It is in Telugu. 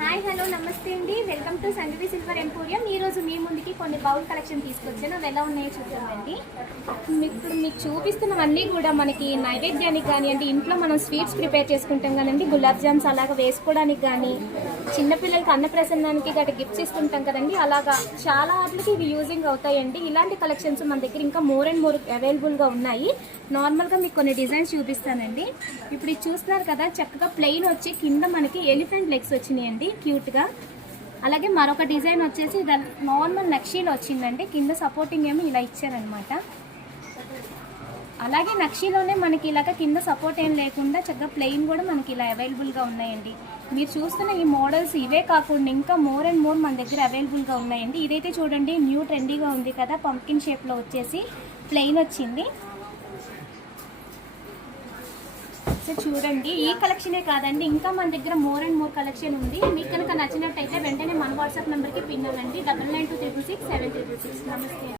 హాయ్ హలో నమస్తే అండి, వెల్కమ్ టు సంగీతి సిల్వర్ ఎంపోరియం. ఈరోజు మీ ముందుకి కొన్ని బౌల్ కలెక్షన్ తీసుకొచ్చాను. అవి ఎలా ఉన్నాయో చూద్దామండి. ఇప్పుడు మీకు చూపిస్తున్నవన్నీ కూడా మనకి నైవేద్యానికి కానీ అంటే ఇంట్లో మనం స్వీట్స్ ప్రిపేర్ చేసుకుంటాం కదండి, గులాబ్ జామ్స్ అలాగా వేసుకోవడానికి కానీ చిన్నపిల్లలకి అన్నప్రసన్నానికి గట్రా గిఫ్ట్స్ ఇస్తుంటాం కదండి, అలాగా చాలా వాటికి ఇవి యూజింగ్ అవుతాయండి. ఇలాంటి కలెక్షన్స్ మన దగ్గర ఇంకా మోర్ అండ్ మోర్ అవైలబుల్గా ఉన్నాయి. నార్మల్గా మీకు కొన్ని డిజైన్స్ చూపిస్తానండి. ఇప్పుడు ఇది చూస్తున్నారు కదా, చక్కగా ప్లెయిన్ వచ్చి కింద మనకి ఎలిఫెంట్ లెగ్స్ వచ్చినాయండి క్యూట్గా. అలాగే మరొక డిజైన్ వచ్చేసి ఇది నార్మల్ నక్షీలో వచ్చిందండి, కింద సపోర్టింగ్ ఏమో ఇలా ఇచ్చారనమాట. అలాగే నక్షీలోనే మనకి ఇలాగ కింద సపోర్ట్ ఏం లేకుండా చక్కగా ప్లెయిన్ కూడా మనకి ఇలా అవైలబుల్గా ఉన్నాయండి. మీరు చూస్తున్న ఈ మోడల్స్ ఇవే కాకుండా ఇంకా మోర్ అండ్ మోర్ మన దగ్గర అవైలబుల్గా ఉన్నాయండి. ఇదైతే చూడండి న్యూ ట్రెండీగా ఉంది కదా, పంప్కిన్ షేప్లో వచ్చేసి ప్లెయిన్ వచ్చింది. సో చూడండి, ఈ కలెక్షనే కాదండి, ఇంకా మన దగ్గర మోర్ అండ్ మోర్ కలెక్షన్ ఉంది. మీకు కనుక నచ్చినట్టయితే వెంటనే మన వాట్సాప్ నెంబర్కి పిన్ అవ్వండి 99236766. నమస్తే.